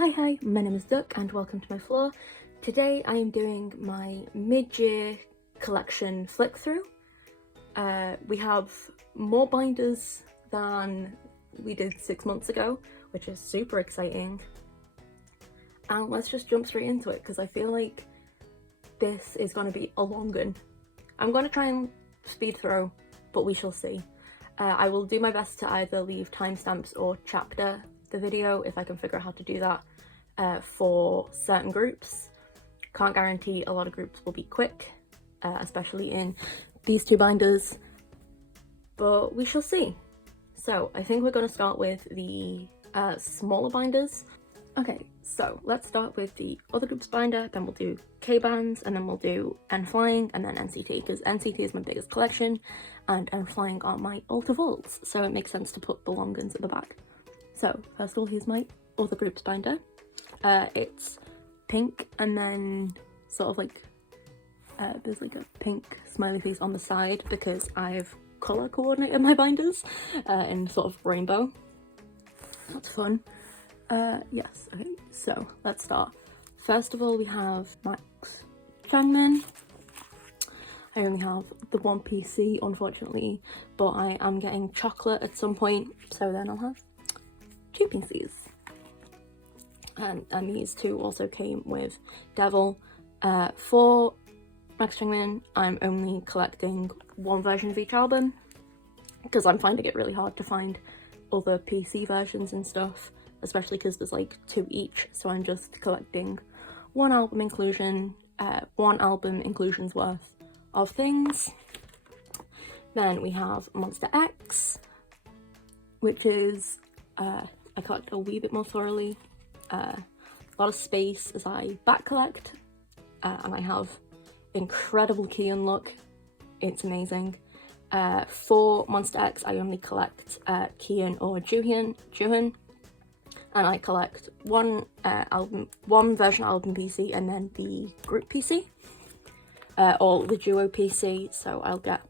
Hi, my name is Duck and welcome to my floor. Today I am doing my mid-year collection flick through. We have more binders than we did 6 months ago, which is super exciting. And let's just jump straight into it because I feel like this is going to be a long one. I'm going to try and speed through, but we shall see. I will do my best to either leave timestamps or chapter the video if I can figure out how to do that for certain groups. Can't guarantee a lot of groups will be quick, especially in these two binders, but we shall see. So I think we're going to start with the smaller binders. Okay, so let's start with the other groups binder, then we'll do K-bands, and then we'll do N.Flying, and then NCT, because NCT is my biggest collection, and N.Flying are my ultra vaults, so it makes sense to put the long guns at the back. So, first of all, here's my other groups binder. It's pink, and then sort of like, there's like a pink smiley face on the side, because I've colour coordinated my binders in sort of rainbow. That's fun. Yes, okay, so let's start. First of all, we have Max Changmin. I only have the one PC, unfortunately, but I am getting chocolate at some point, so then I'll have 2 PCs. And these two also came with Devil. For Max Changmin, I'm only collecting one version of each album, because I'm finding it really hard to find other PC versions and stuff, especially because there's like 2 each, so I'm just collecting one album inclusion's worth of things. Then we have Monsta X, which is I collect a wee bit more thoroughly, a lot of space as I back collect, and I have incredible key unlock. It's amazing. For Monsta X, I only collect Kian or Juhyun, and I collect one version album PC and then the group PC, or the duo PC, so I'll get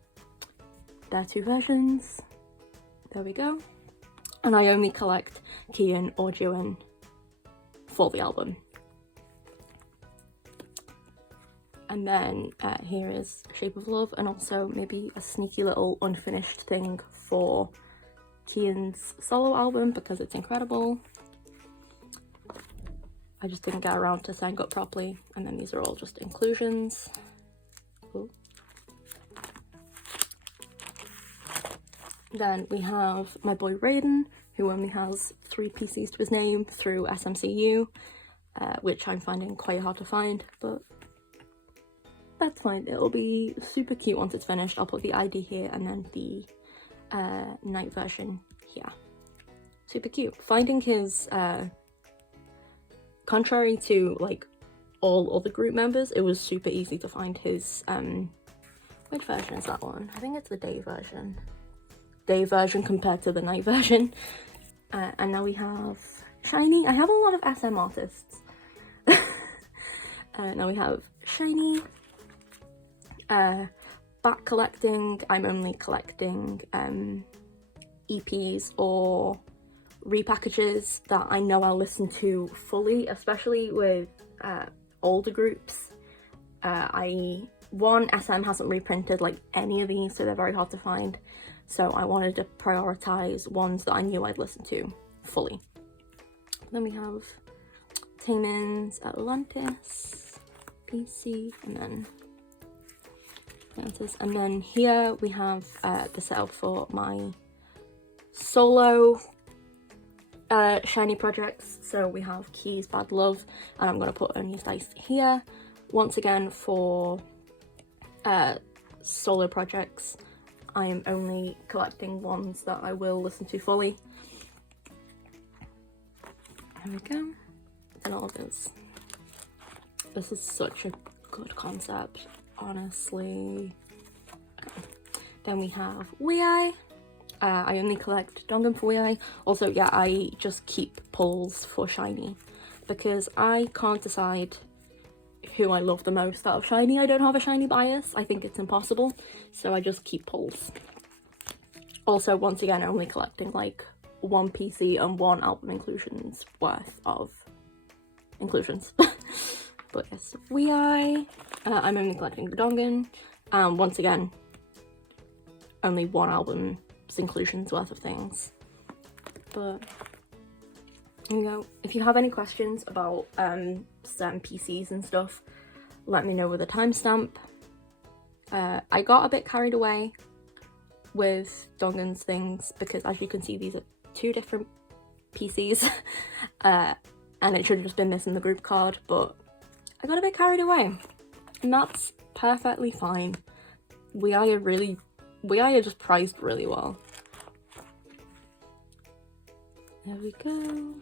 their 2 versions. There we go. And I only collect Kian or Juhyun for the album. And then here is Shape of Love, and also maybe a sneaky little unfinished thing for Kian's solo album because it's incredible. I just didn't get around to setting up properly, and then these are all just inclusions. Ooh. Then we have my boy Raiden, who only has 3 PCs to his name through SMCU, which I'm finding quite hard to find, but that's fine. It'll be super cute once it's finished. I'll put the ID here and then the night version here. Super cute. Finding his, contrary to like all other group members, it was super easy to find his, which version is that one? I think it's the day version. Day version compared to the night version. And now we have SHINee. I have a lot of SM artists. Now we have SHINee. Back collecting, I'm only collecting EPs or repackages that I know I'll listen to fully, especially with older groups. SM hasn't reprinted like any of these, so they're very hard to find, so I wanted to prioritize ones that I knew I'd listen to fully. Then we have Taemin's Atlantis PC, and then Atlantis, and then here we have the setup for my solo SHINee projects. So we have Keys, Bad Love, and I'm going to put Oni's Dice here. Once again, for solo projects, I am only collecting ones that I will listen to fully. There we go. And all of this. This is such a good concept, honestly. Okay. Then we have WayV. I only collect Donghun for WayV. Also, yeah, I just keep pulls for SHINee because I can't decide who I love the most out of SHINee. I don't have a SHINee bias. I think it's impossible, so I just keep pulls. Also, once again, only collecting like 1 PC and 1 album inclusions worth of inclusions. But yes, WayV. I'm only collecting the Dongan. Once again, only one album's inclusions worth of things. But here we go. If you have any questions about certain PCs and stuff, let me know with a timestamp. I got a bit carried away with Dongan's things because, as you can see, these are two different PCs, and it should have just been this in the group card, but I got a bit carried away, and that's perfectly fine. WayV are just priced really well. There we go.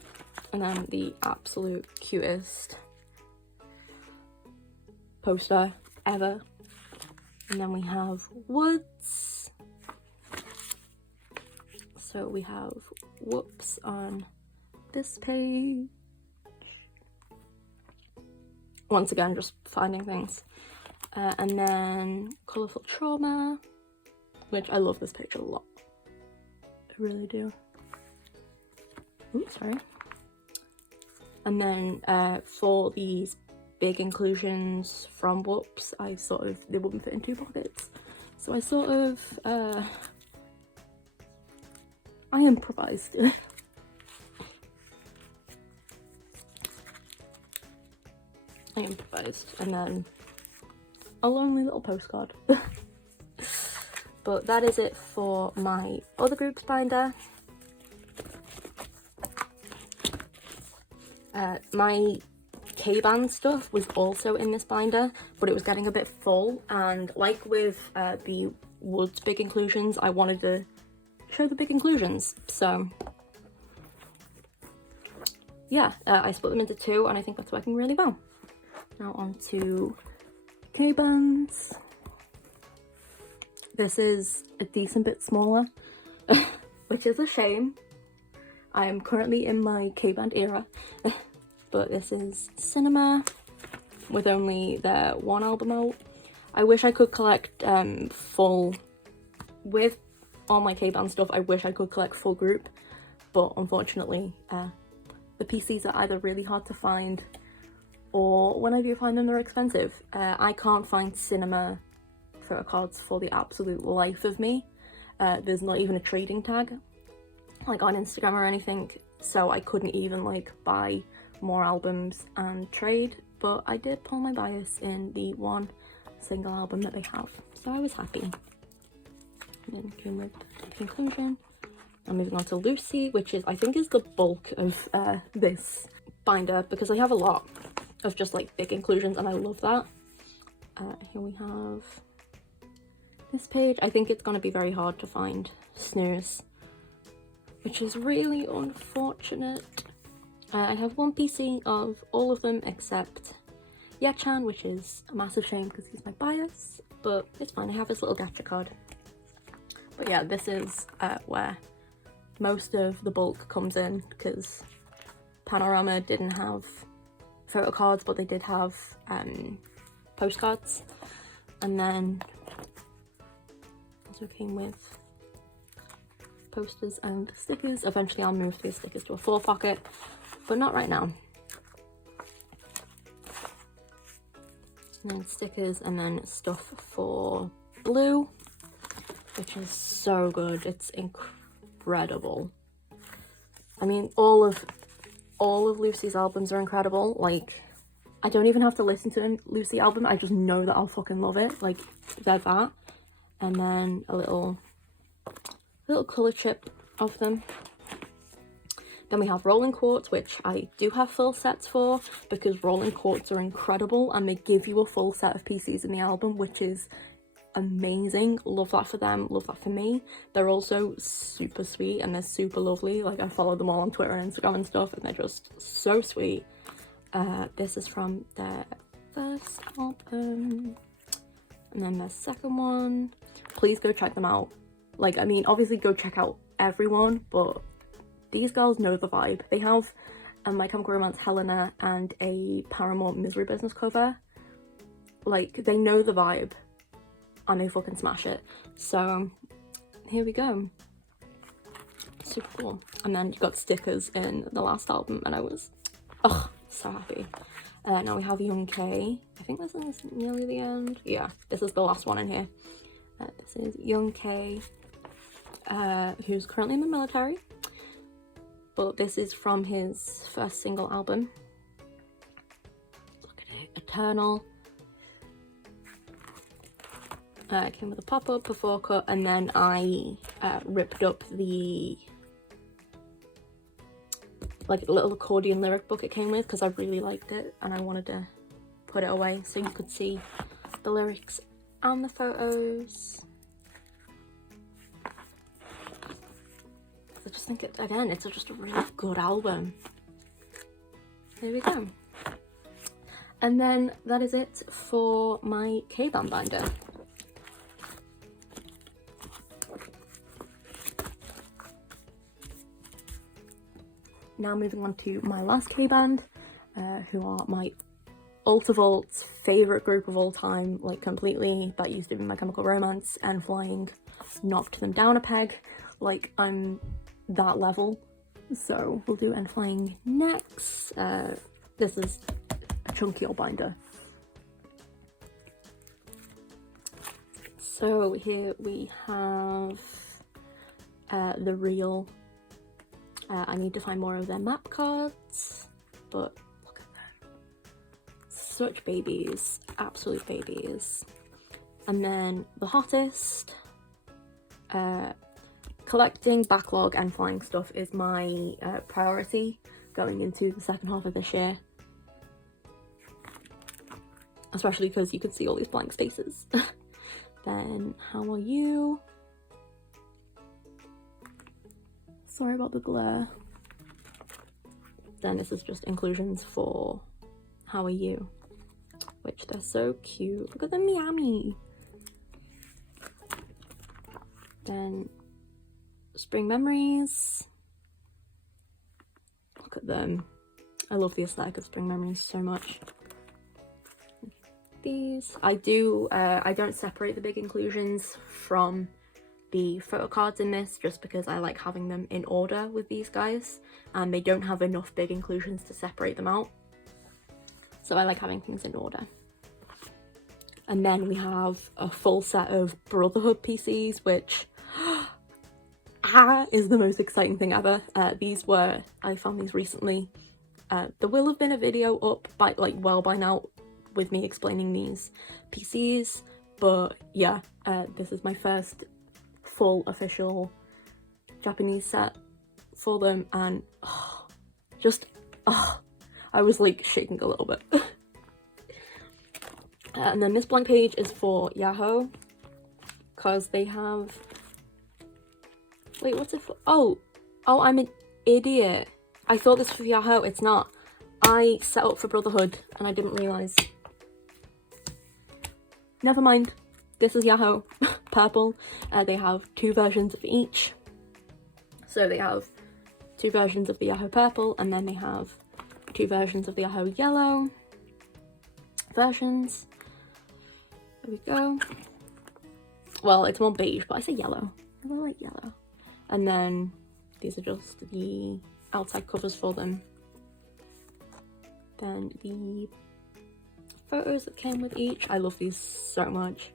And then the absolute cutest poster ever. And then we have Woodz. So we have Whoops on this page. Once again, just finding things. And then Colourful Trauma, which I love this page a lot. I really do. Oops, sorry. And then for these big inclusions from Whoops, they wouldn't fit in 2 pockets. So I improvised. I improvised, and then a lonely little postcard. But that is it for my other group's binder. My K-band stuff was also in this binder, but it was getting a bit full, and like with the Woodz big inclusions, I wanted to show the big inclusions, so yeah, I split them into 2, and I think that's working really well. Now on to K-bands. This is a decent bit smaller, which is a shame. I am currently in my K-band era, but this is CNEMA with only their 1 album out. I wish I could collect full, with all my K-band stuff, I wish I could collect full group, but unfortunately the PCs are either really hard to find, or when I do find them, they're expensive. I can't find CNEMA photocards for the absolute life of me. There's not even a trading tag, like on Instagram or anything, so I couldn't even like buy more albums and trade, but I did pull my bias in the 1 single album that they have, so I was happy. And then came with the conclusion. I'm moving on to Lucy, which is, I think, is the bulk of this binder, because I have a lot of just like big inclusions, and I love that. Here we have this page. I think it's going to be very hard to find Snooze, which is really unfortunate. I have 1 PC of all of them except Yechan, which is a massive shame because he's my bias, but it's fine, I have his little gacha card. But yeah, this is where most of the bulk comes in, because Panorama didn't have photo cards, but they did have postcards, and then also came with posters and stickers. Eventually I'll move these stickers to a 4 pocket, but not right now. And then stickers, and then stuff for Blue, which is so good. It's incredible. I mean, all of Lucy's albums are incredible. Like, I don't even have to listen to a Lucy album, I just know that I'll fucking love it. Like, they're that. And then a little colour chip of them. Then we have Rolling Quartz, which I do have full sets for, because Rolling Quartz are incredible and they give you a full set of PCs in the album, which is amazing. Love that for them, love that for me. They're also super sweet and they're super lovely. Like, I follow them all on Twitter and Instagram and stuff, and they're just so sweet. This is from their first album, and then their second one. Please go check them out. Like, I mean, obviously go check out everyone, but these girls know the vibe. They have My Chemical Romance Helena and a Paramore Misery Business cover. Like, they know the vibe and they fucking smash it. So here we go. Super cool. And then you got stickers in the last album, and I was, oh, so happy. Now we have Young K. I think this is nearly the end. Yeah, this is the last one in here. This is Young K, who's currently in the military, but this is from his first single album. Look at it, Eternal. It came with a pop-up before cut, and then I ripped up the little accordion lyric book it came with because I really liked it and I wanted to put it away so you could see the lyrics and the photos. I just think it's just a really good album. There we go. And then that is it for my K-band binder. Now moving on to my last K-band, who are my Ultivolt's favourite group of all time, like completely. That used to be My Chemical Romance, N.Flying knocked them down a peg, like I'm that level. So we'll do N.Flying next. This is a chunky old binder. So here we have the real. I need to find more of their map cards, but look at them. Such babies, absolute babies. And then the hottest. Collecting backlog and flying stuff is my priority going into the second half of this year. Especially because you can see all these blank spaces. Then, How Are You? Sorry about the glare. Then this is just inclusions for How Are You? Which they're so cute. Look at the Miami. Then Spring Memories. Look at them. I love the aesthetic of Spring Memories so much. These. I don't separate the big inclusions from the photo cards in this just because I like having them in order with these guys, and they don't have enough big inclusions to separate them out. So I like having things in order. And then we have a full set of Brotherhood PCs, which is the most exciting thing ever. I found these recently. There will have been a video up by now with me explaining these PCs, but yeah, this is my first full official Japanese set for them, and I was like shaking a little bit. And then this blank page is for Yahoo, because they have, wait, what's it for? Oh, I'm an idiot. I thought this was for Yahoo. It's not. I set up for Brotherhood and I didn't realise. Never mind. This is Yahoo. Purple. They have two versions of each. So they have two versions of the Yahoo Purple, and then they have two versions of the Yahoo Yellow versions. There we go. Well, it's more beige, but I say yellow. I really like yellow. And then these are just the outside covers for them. Then the photos that came with each. I love these so much.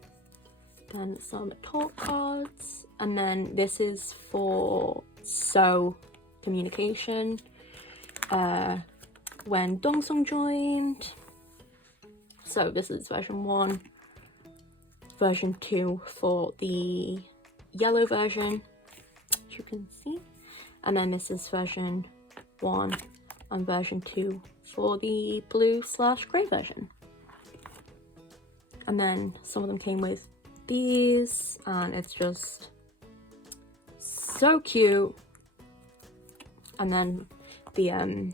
Then some talk cards. And then this is for communication. When Dongsung joined. So this is version 1. Version 2 for the yellow version, as you can see. And then this is version 1 and version 2 for the blue/grey version. And then some of them came with these, and it's just so cute. And then the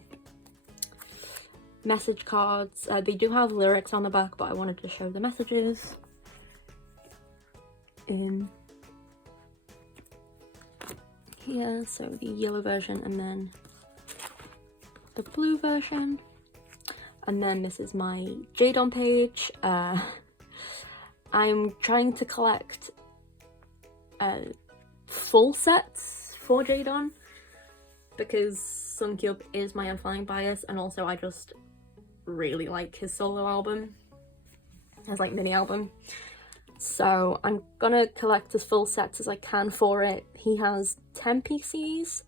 message cards, they do have lyrics on the back, but I wanted to show the messages in here. So the yellow version and then the blue version. And then this is my Jadon page. I'm trying to collect full sets for Jadon because Sunkyub is my N.Flying bias, and also I just really like his solo album, his like mini album. So I'm gonna collect as full sets as I can for it. He has 10 PCs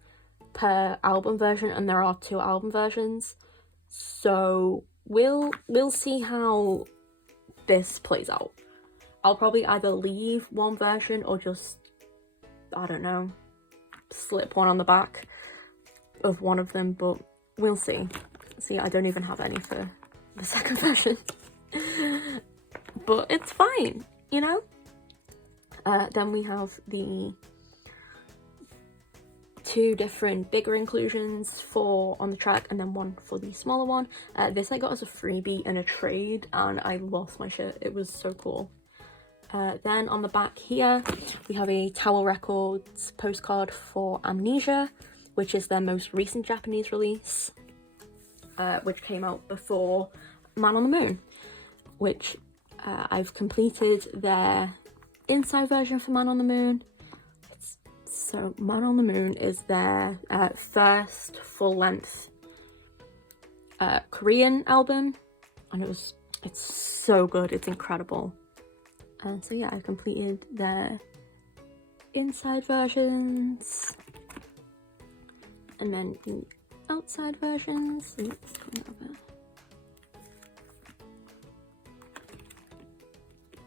per album version, and there are 2 album versions. So we'll see how this plays out. I'll probably either leave one version or just, I don't know, slip one on the back of one of them, but we'll see. See, I don't even have any for the second version. But it's fine, you know? Then we have the 2 different bigger inclusions for on the track, and then one for the smaller one. This I got as a freebie in a trade, and I lost my shit. It was so cool. Then on the back here, we have a Tower Records postcard for Amnesia, which is their most recent Japanese release, which came out before Man on the Moon, which I've completed their inside version for Man on the Moon. So Man on the Moon is their first full-length Korean album, and it's so good, it's incredible. And so yeah, I completed their inside versions, and then the outside versions. Oops, coming over.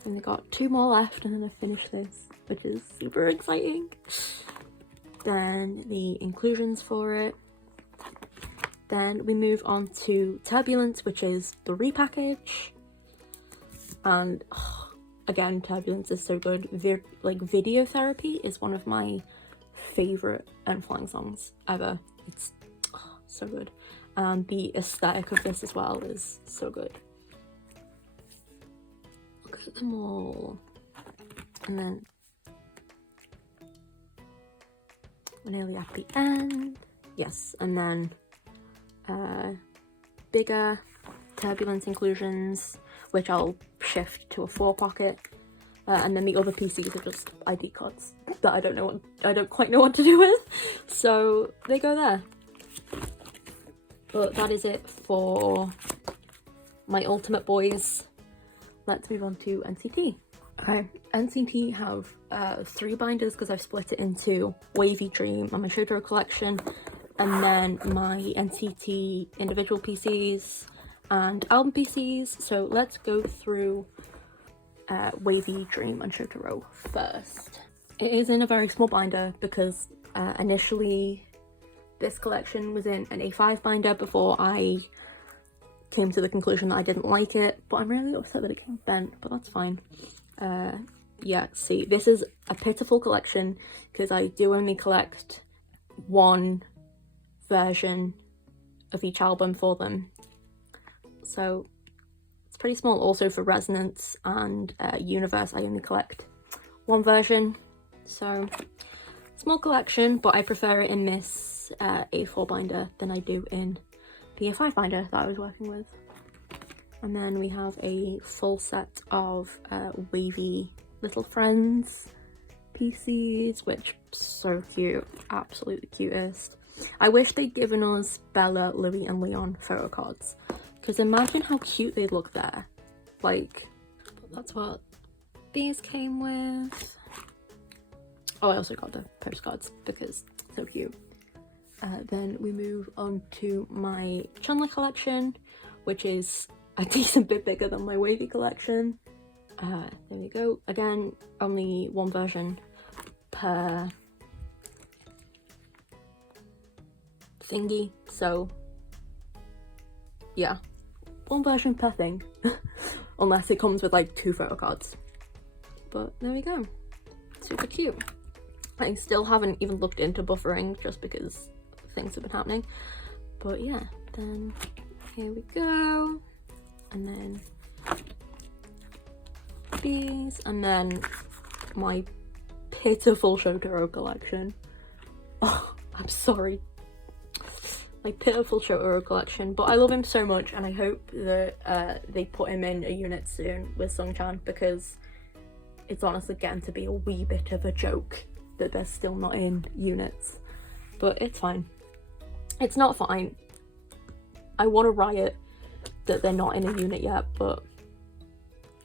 And I got 2 more left, and then I finished this, which is super exciting. Then the inclusions for it. Then we move on to Turbulence, which is the repackage. And again, Turbulence is so good. Like, Video Therapy is one of my favourite N.Flying songs ever. It's so good. And the aesthetic of this as well is so good. Look at them all. And then we're nearly at the end. Yes, and then bigger Turbulence inclusions, which I'll shift to a 4 pocket, and then the other PCs are just ID cards that I don't quite know what to do with, so they go there. But that is it for my ultimate boys. Let's move on to NCT. Okay, NCT have 3 binders because I've split it into WayV Dream and my Shotaro collection, and then my NCT individual PCs and album PCs. So let's go through WayV Dream and Shotaro first. It is in a very small binder because initially this collection was in an A5 binder before I came to the conclusion that I didn't like it, but I'm really upset that it came bent, but that's fine. Yeah, see, this is a pitiful collection because I do only collect 1 version of each album for them, so it's pretty small. Also for Resonance and Universe, I only collect 1 version, so small collection, but I prefer it in this A4 binder than I do in the A5 binder that I was working with. And then we have a full set of WayV Little Friends PCs, which so cute, absolutely cutest. I wish they'd given us Bella, Louis and Leon photo cards, because imagine how cute they'd look there. Like, that's what these came with. Oh, I also got the postcards because so cute. Then we move on to my Chunla collection, which is a decent bit bigger than my WayV collection. There we go. Again, only 1 version per thingy, so yeah, 1 version per thing. Unless it comes with like 2 photo cards. But there we go. Super cute. I still haven't even looked into buffering just because things have been happening. But yeah, then here we go. And then these, and then my pitiful Shotaro collection. Oh, I'm sorry. My pitiful Shotaro collection, but I love him so much, and I hope that they put him in a unit soon with Sungchan, because it's honestly getting to be a wee bit of a joke that they're still not in units. But it's fine. It's not fine. I want to riot, that they're not in a unit yet, but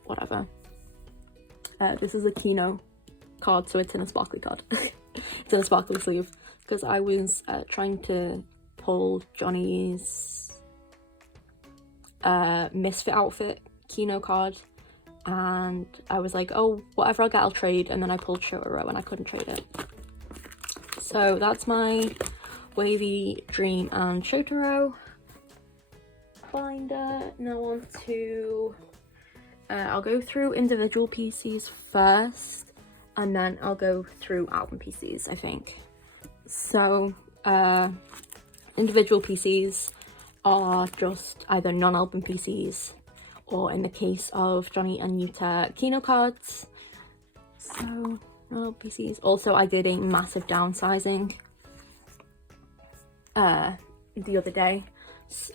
whatever. This is a Kino card, so it's in a sparkly card. It's in a sparkly sleeve, because I was trying to pull Johnny's Misfit outfit Kino card, and I was like, oh, whatever I get I'll trade, and then I pulled Shotaro and I couldn't trade it. So that's my WayV, Dream and Shotaro binder. Now on to I'll go through individual PCs first, and then I'll go through album PCs, I think. So individual PCs are just either non-album PCs, or in the case of Johnny and Yuta, Kino cards. So non-album PCs. Also, I did a massive downsizing the other day,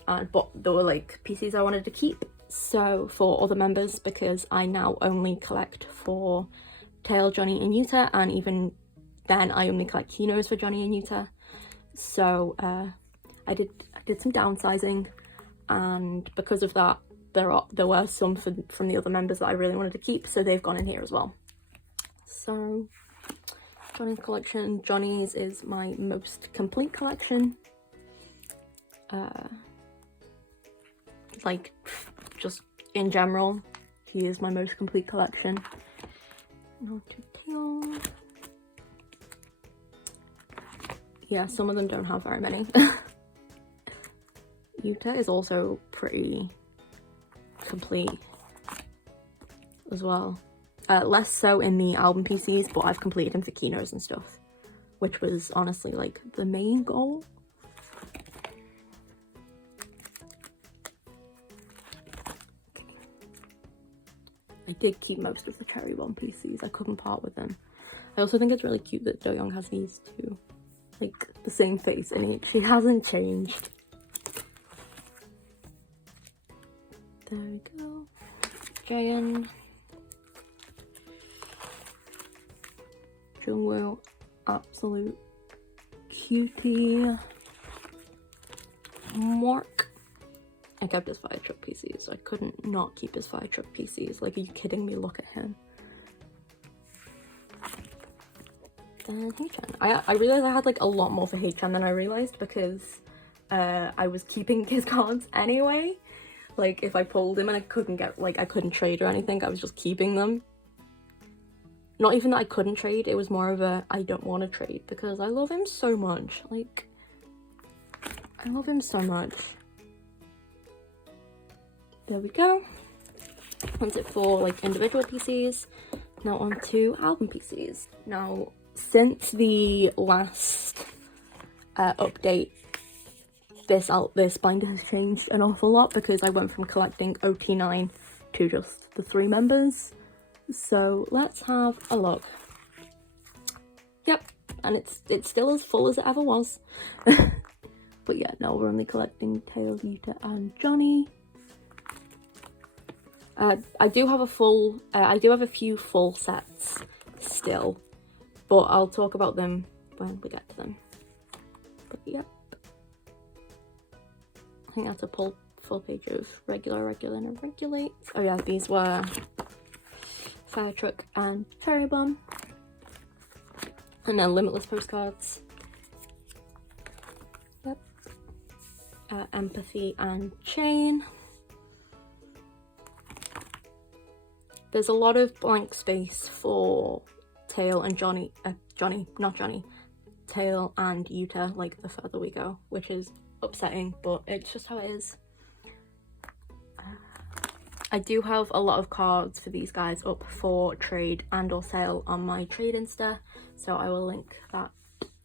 but there were like PCs I wanted to keep, so for other members, because I now only collect for Tail, Johnny and Yuta, and even then I only collect Kinos for Johnny and Yuta. So I did some downsizing, and because of that there were some from the other members that I really wanted to keep, so they've gone in here as well. So Johnny's collection. Johnny's is my most complete collection. Like, just in general, he is my most complete collection. Not to Tail. Yeah, some of them don't have very many. Yuta is also pretty complete as well. Less so in the album PCs, but I've completed him for Kinos and stuff, which was honestly like the main goal. I did keep most of the Cherry Bomb PCs. I couldn't part with them. I also think it's really cute that Do-young has these two, like the same face in it. She hasn't changed. There we go. Jaehyun. Jungwoo, absolute cutie. Mark. I kept his fire truck PCs. I couldn't not keep his fire truck PCs. Like, are you kidding me? Look at him. Then Haechan. I realized I had like a lot more for Haechan than I realized, because I was keeping his cards anyway. Like, if I pulled him and I couldn't get, like, I couldn't trade or anything, I was just keeping them. Not even that I couldn't trade, it was more of a I don't want to trade, because I love him so much. Like, I love him so much. There we go. That's it for like individual PCs. Now on to album PCs. Now, since the last update, this binder has changed an awful lot, because I went from collecting OT9 to just the 3 members. So let's have a look. Yep, and it's still as full as it ever was. But yeah, now we're only collecting Tail, Yuta and Johnny. I do have a few full sets still, but I'll talk about them when we get to them. But yep, I think that's a full page of regular, and regulate. Oh yeah, these were Fire Truck and Cherry Bomb, and then Limitless postcards. Yep, Empathy and Chain. There's a lot of blank space for Tail and Tail and Yuta, like, the further we go, which is upsetting, but it's just how it is. I do have a lot of cards for these guys up for trade and or sale on my trade Insta, so I will link that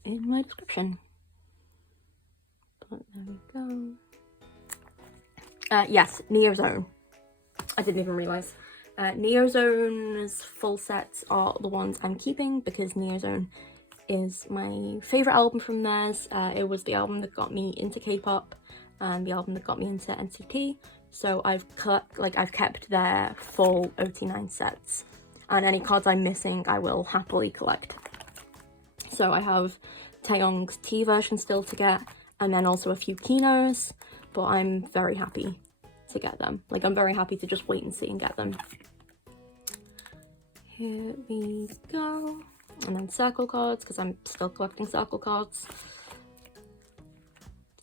in my description. But there we go. Yes, Neo Zone. I didn't even realise. Neo Zone's full sets are the ones I'm keeping, because Neo Zone is my favourite album from theirs. It was the album that got me into K-pop and the album that got me into NCT. So I've kept their full OT9 sets, and any cards I'm missing I will happily collect. So I have Taeyong's T version still to get, and then also a few Kinos, but I'm very happy to get them. Like, I'm very happy to just wait and see and get them. Here we go. And then circle cards, because I'm still collecting circle cards.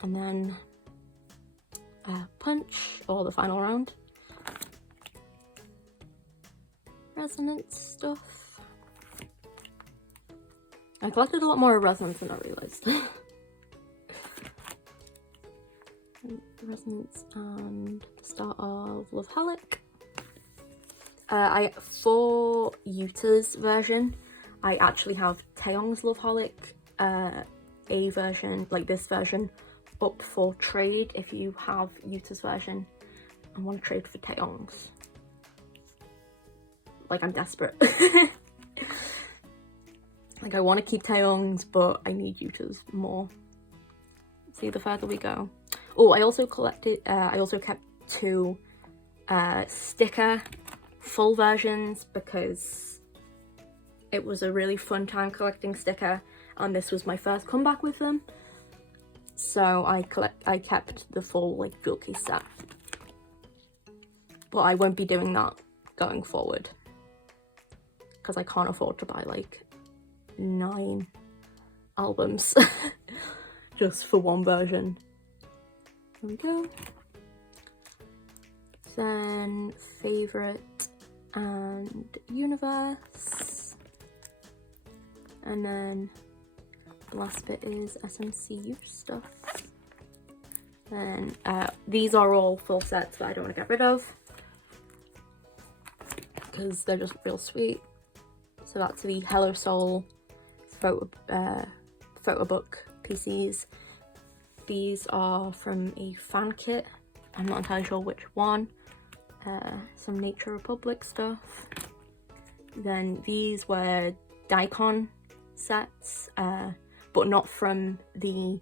And then punch, or the final round. Resonance stuff. I collected a lot more resonance than I realised. Resonance and the start of Love Halic. For Yuta's version, I actually have Taeyong's Love Halic, a version, like this version, up for trade if you have Yuta's version and want to trade for Taeyong's. Like, I'm desperate. Like, I want to keep Taeyong's, but I need Yuta's more. See, the further we go. Oh, I also collected, I also kept 2 sticker full versions because it was a really fun time collecting sticker, and this was my first comeback with them. So I kept the full, like, jewel case set. But I won't be doing that going forward because I can't afford to buy, like, 9 albums just for one version. Here we go. Then favourite and universe. And then the last bit is SMCU stuff. Then these are all full sets that I don't want to get rid of because they're just real sweet. So that's the Hello Soul photo book PCs. These are from a fan kit. I'm not entirely sure which one. Some Nature Republic stuff. Then these were Daikon sets, but not from the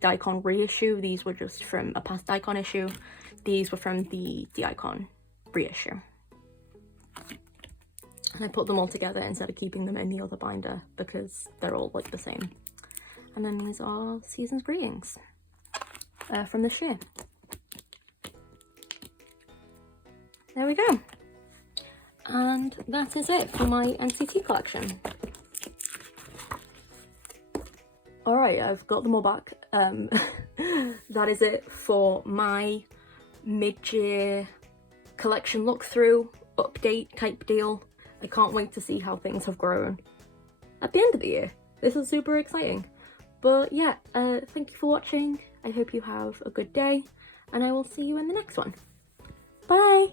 Daikon reissue. These were just from a past Daikon issue. These were from the Daikon reissue. And I put them all together instead of keeping them in the other binder because they're all like the same. And then these are Season's Greetings from this year. There we go. And that is it for my NCT collection. Alright, I've got them all back. That is it for my mid-year collection look through, update type deal. I can't wait to see how things have grown at the end of the year. This is super exciting. But yeah, thank you for watching. I hope you have a good day, and I will see you in the next one. Bye!